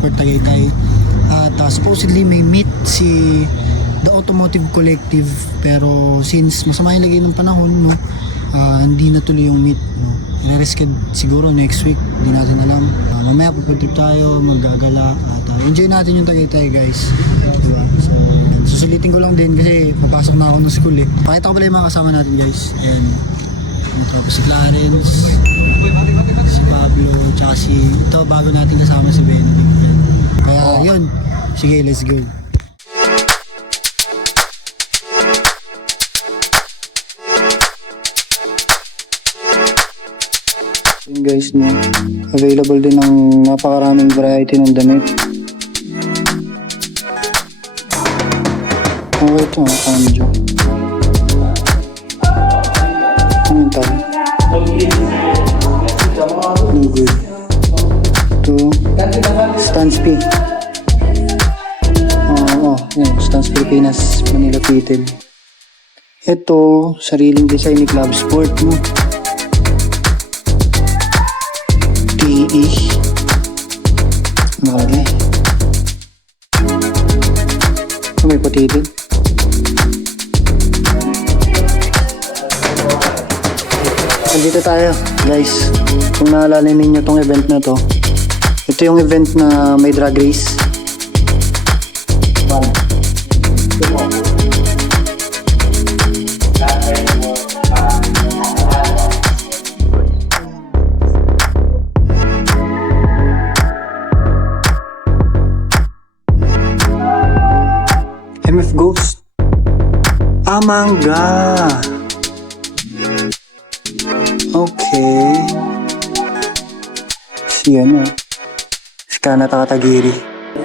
Motorsport Tagaytay. At supposedly may meet si The Automotive Collective, pero since masama yung lagay ng panahon, no, hindi natuloy yung meet, no. I-reschedule siguro next week, hindi natin alam. Mamaya pupuntrip tayo, maggagala at enjoy natin yung Tagaytay, guys, diba? So susulitin ko lang din kasi papasok na ako ng school eh. Pakita ko pala yung mga kasama natin, guys. And yung tropa si Clarence, si Pablo, tsaka si ito bago natin kasama si Benedict. Kaya yun, sige, let's go. Yun guys, no, available din ng napakaraming variety ng damit. Okay ito, kanjo. Anong tawag? No good. Ito, Stanspi. Yan, Stans Pilipinas, Manila fitted. Ito, sariling design ni Club Sport, no? TE. Nakalagay. May puti din. Nandito tayo, guys. Kung naalala ninyo tong event na to, ito yung event na may drag race. MF Ghost. Manga. Okay. Si ano? Si Kanata Katagiri.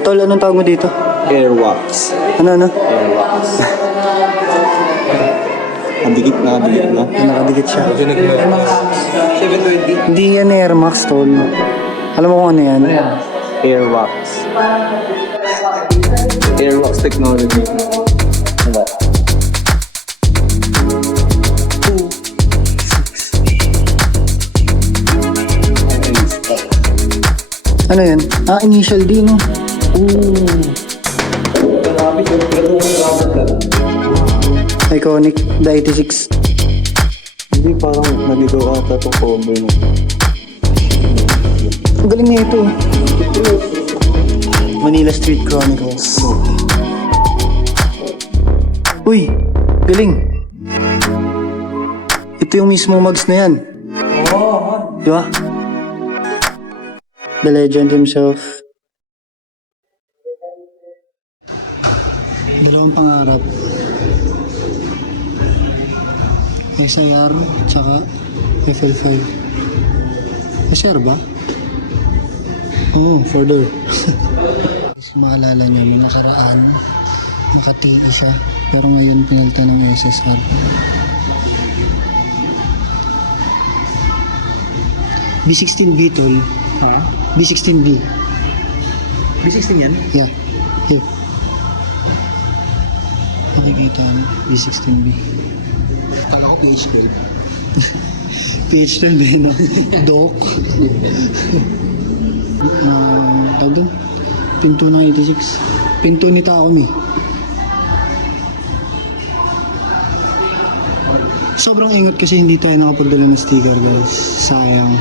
Tol, anong tawag mo dito? Airwax. Ano? Airwax. Nakadikit na. Nakadikit siya. Air Max 720. Hindi yan Air Max, tol. Alam mo kung ano yan? Airwax. Airwax technology. Diba? Ano yan? Initial D, no? Iconic, the 86. Hindi, parang naligaw ata itong combo mo. Ang galing na ito. Manila Street Chronicles. Uy, galing. Ito yung mismo mugs na yan. Di ba? The legend himself. Dalawang pangarap. SIR tsaka FL5. SIR ba? Oo, further. Maalala nyo, nung nakaraan, naka-TE siya. Pero ngayon, pinalta ng SSR. B16B, tol. Ha? B16B. B16 yan? Yeah. Here. Makikita mo, B16B. Kala ko PH12. PH12 din, no? Doc. Tawag doon? Pinto ng 86. Pinto ni Takumi. Sobrang ingat kasi hindi tayo nakapagdala ng sticker, guys. Sayang.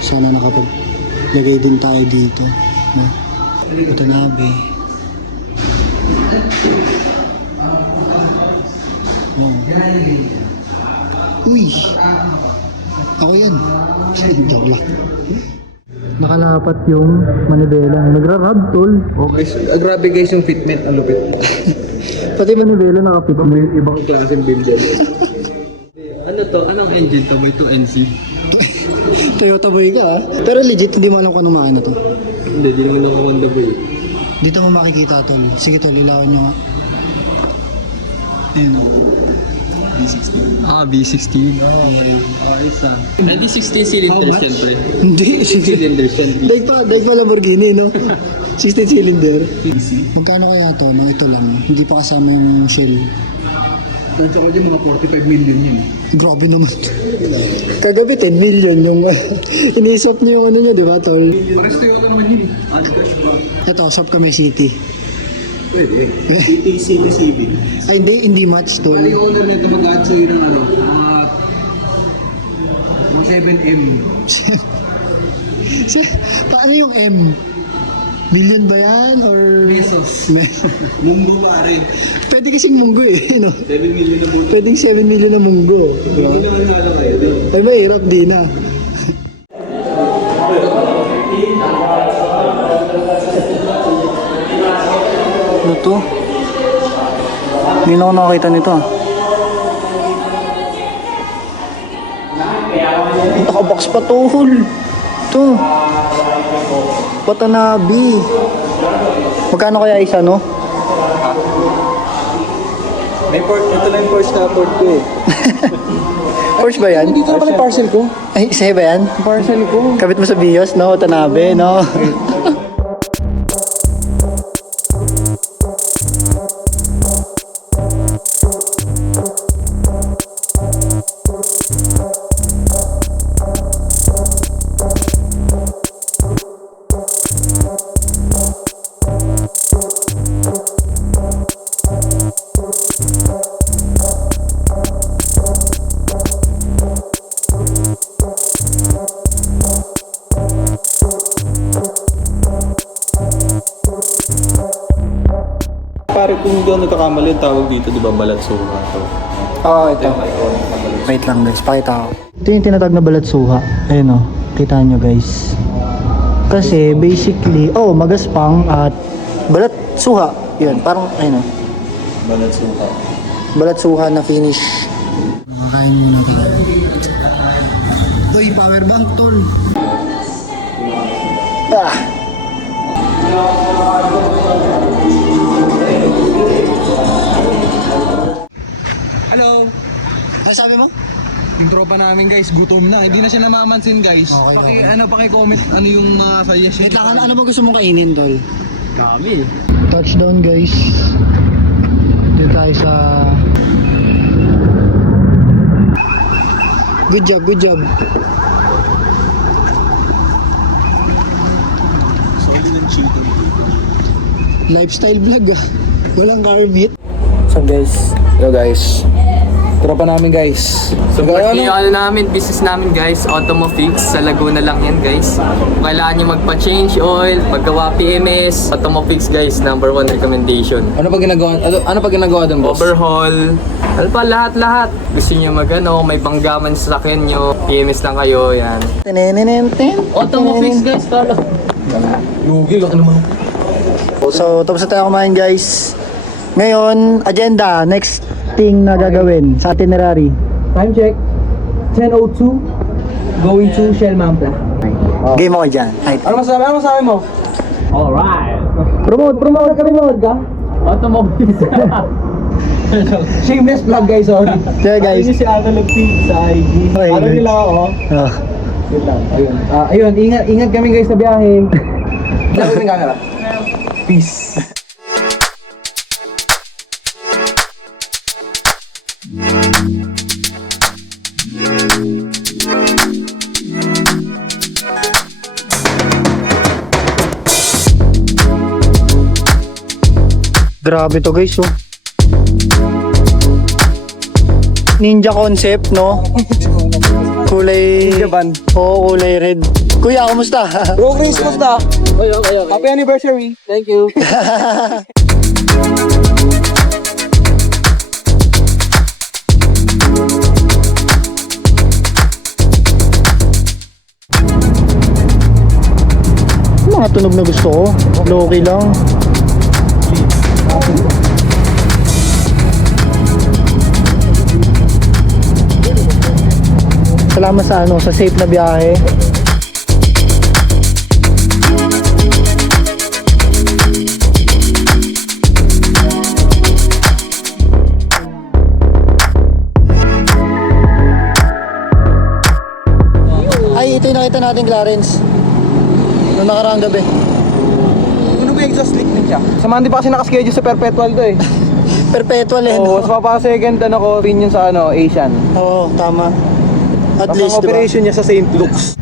Sana nakapaglagay din tayo dito, no? Ito na, be. Oh. Uy! Ako yan. Joke lang. Nakalapat yung manibela. Nagra-rub, tol. Okay, so, grabe guys yung fitment. Ang lupit. Pati manibela nakapitment. Ibang klaseng build dyan. Ano to? Anong engine to? May 2NC? Toyota boy ka, ah. Pero legit, hindi mo alam kung ano makina to. Hindi, di naman ako Honda boy. Dito mo makikita, tol. Sige, tol, ilawan nyo nga. Ayun, B16. B16. Ayos ah. Hindi 16 cylinders yan, pre. Hindi, 16 cylinders yan. Daig pa Lamborghini, no? 16 cylinder. Magkano kaya to, no? Ito lang. Hindi pa kasama yung shell. Tansya ko dyan, mga 45 million yun. Grabe naman. Kagabi 10 million yung inisop niyo yung ano niya, di ba, tol? Pares Toyota naman yun eh. Add cash ba? Ito, Shop Kami City. Pwede. CTCB. Ay, hindi much, tol. Bali owner nito mag-add sa'yo ng ano, mga 7M. Paano yung M? Million ba yan? Or... Pesos. Me- Munggo pare. Pwede kasing munggo eh, no? 7 million na munggo. Pwedeng 7 million na munggo. Hindi naman hala kayo. Ay, mahirap din na. Ano to? Hindi na ako nakakita nito. Nakabox pa tol. Ito. Watanabe. Magkano kaya isa, no? May port, ito lang yung Porsche na port ko eh. Porsche ba yan? Dito na pala yung parcel ko. Ay, sa'yo ba yan? Parcel ko. Kabit mo sa Bios, no? Watanabe, no? Pare kung hindi ako nagkakamali, yung tawag dito, di ba, balatsuha to. Oo, ito. Wait lang guys, pakita ko. Ito yung tinatawag na balatsuha. Ayun o, kita nyo guys. Kasi basically, magaspang at balatsuha. Yun, parang, ayun o. Balatsuha. Balatsuha na finish. Makakain muna tayo. Uy, power bank tol. Ah! Hello. Ano sabi mo? Yung tropa namin guys, gutom na. Hindi na siya namamansin guys. Okay, okay. Paki-comment ano yung suggestion. Wait lang, ano ba gusto mong kainin tol? Kami. Touchdown guys. Dito tayo sa... Good job, good job. Lifestyle vlog ah. Walang carb hit. So guys, Hello guys. Tropa namin guys. So Yung namin, business namin guys, Automofix, sa Laguna lang yan guys. Kung kailangan nyo magpa-change oil, maggawa PMS, Automofix guys, number 1 recommendation. Ano pa ginagawa doon, boss? Overhaul, ano pa, lahat-lahat. Gusto nyo may banggaman sa sakyan nyo, PMS lang kayo, yan. Automofix guys, talo. Lugi, ano naman? So tapos na tayo kumain guys. Ngayon, agenda, next thing na gagawin sa itinerary. Time check. 10:02. Going to Shell Mampla. Game ako dyan. Right. Ano masabi mo? Alright. Promote ka? Automobile. Shameless vlog guys, sorry. Yeah guys. Si Ana nag-feed sa IG. Okay, Ano guys. nila ako? Ah. Wait lang. Ayun. Ayun, ingat kami guys sa biyahe. Lalo yung camera. Peace. Grabe to guys, oh. Ninja concept, no? Kulay... Ninja band. Oo, kulay red. Kuya, kumusta? Bro, Chris, basta. Okay. Happy anniversary. Thank you. Mga tunog na gusto ko. Low-key lang. Salamat sa safe na biyahe. Ay, ito yung nakita natin, Clarence. Noong nakaraang gabi. Ano ba yung exhaust leak din siya? Samahan din pa kasi nakaschedule sa perpetual to eh. perpetual eh. Oo, no? mas mapaka-second ano ko, opinion sa ano, Asian. Oo, tama. At Tapos least, ang di ba? operation niya sa St. Luke's.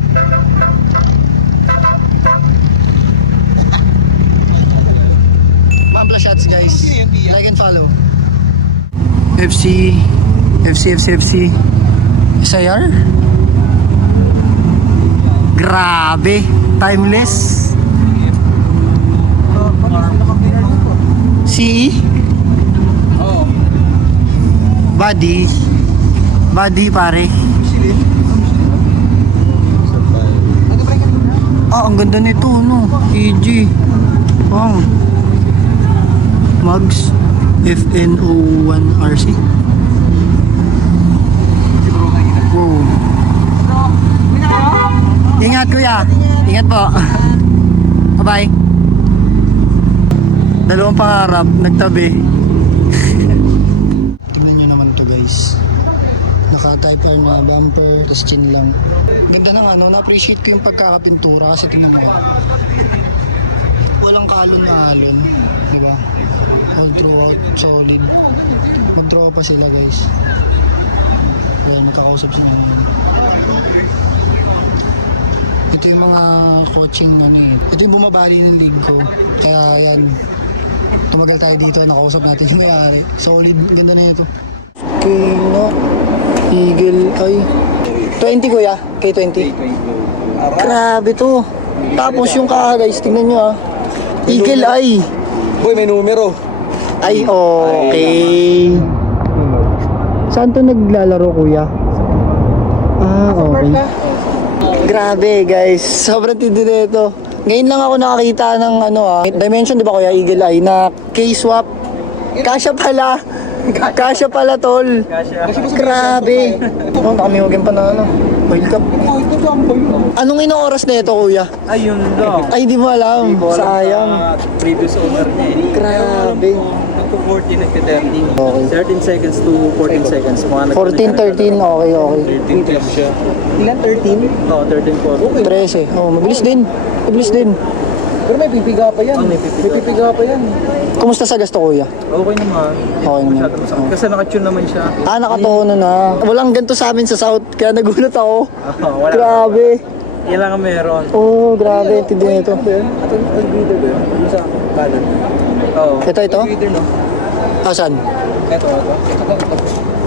Mambla shots guys. Like and follow. FC SIR. Grabe, timeless. CE. Body pare. Ah, ang ganda nito no. EG. Wow. Mugs FN01RC. Wow. Ingat kuya. Ingat po. Bye-bye. Dalawang pangarap, nagtabi. Tignan nyo naman to guys. Naka Type R na bumper, tapos chin lang. Ganda ng ano, na-appreciate ko yung pagkakapintura kasi tingnan mo. Walang kalon-alon, diba? All throughout, solid. Mag-draw pa sila guys. Kaya nakakausap sila ngayon. Ito yung mga coaching ano eh. Ito yung bumabali ng league ko. Kaya yan, tumagal tayo dito, nakausap natin yung may-ari. Solid, ganda na ito. Okay na. Eagle ay 20 kuya, K20. Grabe to. Tapos yung kaha guys, tingnan nyo ah. Eagle Eye. Boy, may numero. Ay, okay. Saan to naglalaro kuya? Ah, okay. Grabe guys, sobrang tindi na ito. Ngayon lang ako nakakita ng ano Dimension, di ba kuya, Eagle Eye na K-swap. Kasya pala tol. Grabe. Oh, nakamiwagin pa na ano. World Cup. Anong inoras na ito kuya? Ayun lang. Ay, di mo alam. Sayang. Previous owner niya eh. Grabe. Nagpo-14, nagka-30. Okay. 13 seconds to 14 seconds. 14, 13, okay. 13 club siya. Ilan? 13? Oo, 13 po. 13. Oh, mabilis din. Pero may pipiga pa yan. May pipiga pa yan. Kumusta sa gasto kuya? Okay naman. Okay naman. Masyado masakit. Kasi nakatune naman siya. Ah, nakatono na. Walang ganito sa amin sa South, kaya nagulat ako. Wala. Grabe. Yan lang ang meron. Oh, grabe. Tindi na ito. Ito yung leader ba yun? Yung sa kanan. Oo. Ito? Leader, no? Asan? Ito.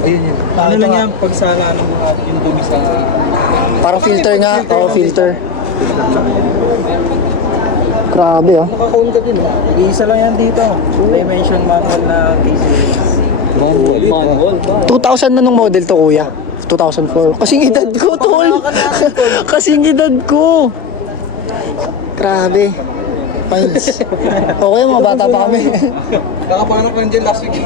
Ayun yun. Ano ito lang nga. yan? Pagsala ng mga yung tubig sa... Parang filter nga. Oo, filter. Grabe ah. Nakakaunin ka din, eh. Isa lang yan dito. Dimension manual na case. Manual. 2000 na nung model to kuya. 2004. Kasing edad ko, tol. Kasing edad ko. Grabe. Fines. Okay, mga bata pa kami. Nakapangarap lang dyan last week.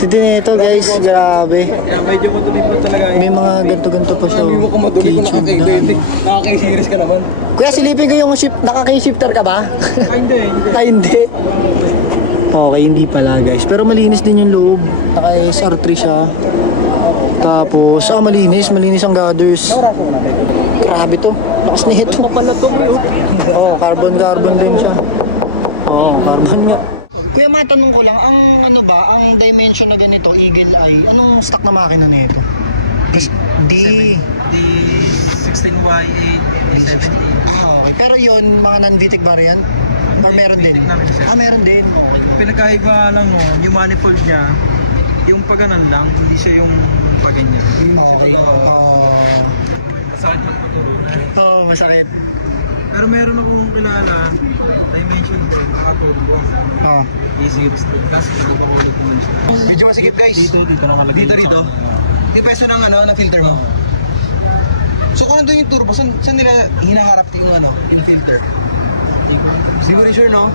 Tindi na ito guys, grabe. Kaya medyo matuloy pa talaga. May mga ganto-ganto pa siya. Sabi mo kung matuloy ko Keychain na. nakaka-series ka naman. Kuya, silipin ko yung shift. Naka-K-shifter ka ba? Hindi. Ay, hindi. Okay, hindi pala guys. Pero malinis din yung loob. Naka-SR3 siya. Tapos, malinis ang gutters. Nauraso ko natin. Grabe to. Lakas nito. Pala to bro. Oo, carbon din siya. Oo, carbon nga. Kuya, matanong ko lang, ang ano ba, ang dimension na ganito, Eagle Eye, anong stock na makina nito? D. D16Y8, D17. Okay. Pero yun, mga non-VTEC variant? Or meron din? Meron din. Okay. Pinagkaiba lang no, yung manifold niya, yung paganan lang, hindi siya yung paganyan. Okay. Masakit magpaturo na. Oo, masakit. Pero meron akong kilala, dimension ko, nakaturbo. Oo. E-series din. Kasi hindi pa ulit naman siya. Medyo masikip guys. Dito nakalagay. Dito. Yung peso ng ng filter mo. So kung nandun yung turbo, saan nila hinaharap yung filter? Siguro sure no?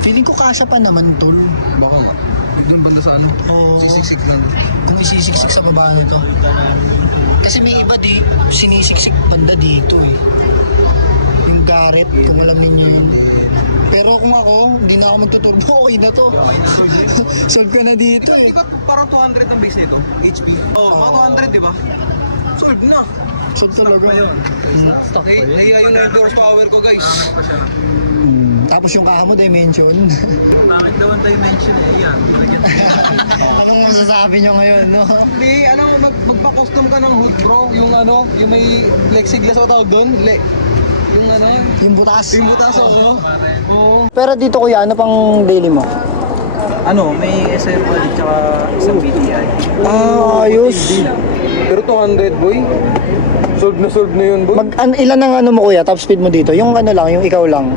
Feeling ko kasya pa naman, tol. Baka nga. Doon banda sa Oo. Siksik lang. Kung isisiksik sa baba nito. Kasi may iba sinisiksik banda dito eh. Yung Garrett, kung alam ninyo yun. Pero kung ako, hindi na ako magtuturbo, okay na to. Solve ka na dito eh. Di ba parang 200 ang base nito? HP? Oo, mga 200 di ba? Solve na. Solve talaga. Stock pa yun. Nahiya yung 9 horsepower ko guys. Tapos yung kaha mo, dimension. Bakit daw ang dimension eh? Yan. Anong masasabi nyo ngayon, no? Hindi, magpa-custom ka ng hood bro. Yung yung may plexiglass o tawag doon. Yung Yung butas. yung butas ako. Oo. Pero dito kuya, ano pang daily mo? May SML tsaka isang PTI. Ayos. Pero 200 boy. Solve na yun boy. Ilan ang ano mo kuya, top speed mo dito? Yung ano lang, yung ikaw lang.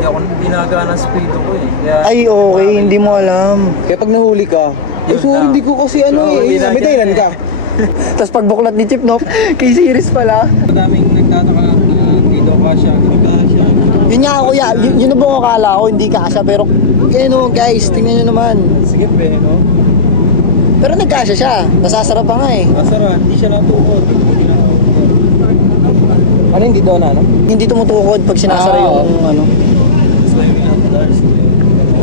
Hindi ako ginagana speed ko eh. Kaya, Ay, okay, hindi mo alam. Kaya pag nahuli ka, Yun lang. hindi ko kasi may dahilan ka. Tapos pagbuklat ni Chip, no? Kay series pala. madaming nagtataka na dito kasya. Yun nga kuya, yun na buong akala ko, hindi kasya. Pero, guys, tingnan nyo naman. Sige pe, no? Pero nagkasya siya. Nasasarap pa nga eh. Masara, hindi siya natukod. Ano hindi daw na Hindi tumutukod pag sinasara yung ano.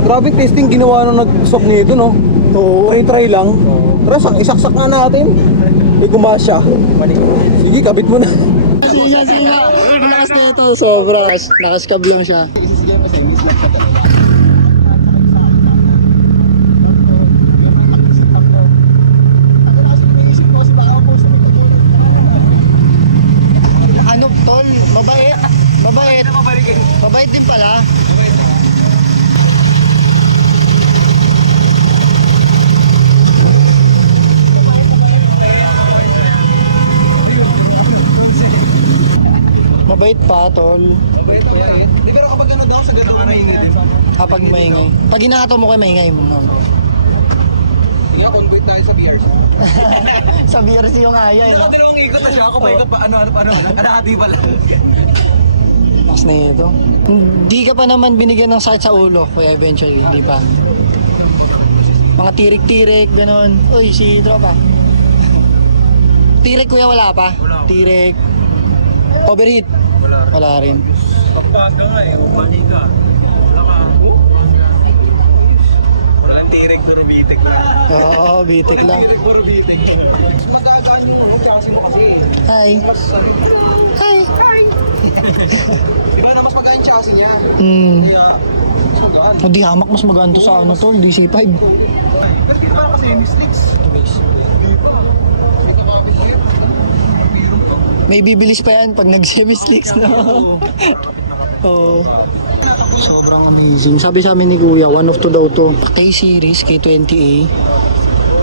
Grabe testing ginawa nung nag-swap nito no. Oo. Try lang. Tara, isaksak nga natin. Kumasya. Sige, kabit mo na. Siya. Lakas na ito, sobra. Nakaskab lang siya. Ano, tol? Mabait. Mabait din pala. Mabait pa, tol. Pero kapag ano daw, sa gano'n ka naingin. Kapag maingay. Pag hinahataw mo kayo, maingay mo. Kaya convert tayo sa BRC. Sa BRC yung aya, eh. No? Dalawang ikot na siya. Ako pa ikot pa, hati pala. Mas na ito. Hindi ka pa naman binigyan ng sakit sa ulo, kaya eventually, hindi pa. Mga tirik-tirik, ganun. Uy, si Tropa. Tirik kuya, wala pa? Tirik. Overheat? Wala rin. Pagpaga nga eh, bumalik ka. Walang tirik, puro bitik. Oo, bitik lang. Puro bitik. Magagaan yung klase mo kasi. Hi. Hi. Diba na mas magaan yung chassis niya. Hmm. Kaya, mas magaan. Hindi hamak, mas magaan to sa ano tol, DC5. Pero dito parang kasi yung misleaks. Ito guys. May bibilis pa yan pag nag-semi-slicks na. Oo. Sobrang amazing. Sabi sa amin ni Kuya, one of two daw to. K-Series, K20A.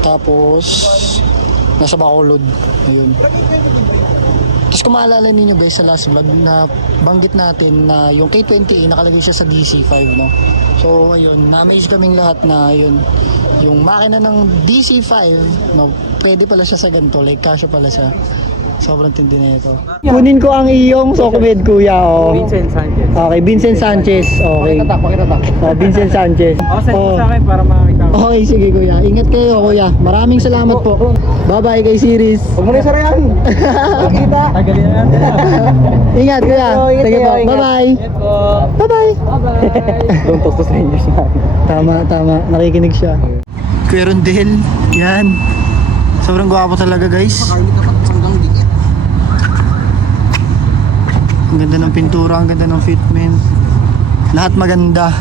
Tapos, nasa Bacolod. Ayun. Tapos kung maalala ninyo guys sa last vlog na banggit natin na yung K20A nakalagay siya sa DC5, no? So, ayun. Na-amaze kaming lahat na yun. Yung makina ng DC5, no? Pwede pala siya sa ganito. Like, kasyo pala siya. Sobrang tindi na ito. Kunin ko ang iyong Socomed, kuya. Oh. Vincent Sanchez. Okay, Vincent Sanchez. Okay. Pakitatak. Oh, Vincent Sanchez. Send mo sa akin para makakita ko. Okay, sige kuya. Ingat kayo, kuya. Maraming salamat po. Bye-bye kay Series. Huwag mo na isara yan. Pakita. Tagalin na natin. Ingat kuya. Sige po. Bye-bye. Bye-bye. Don't talk to strangers na. Tama. Nakikinig siya. Kuya Rondel. Yan. Sobrang gwapo talaga guys. Carly dapat hanggang dikit. Ang ganda ng pintura, ang ganda ng fitment. Lahat maganda.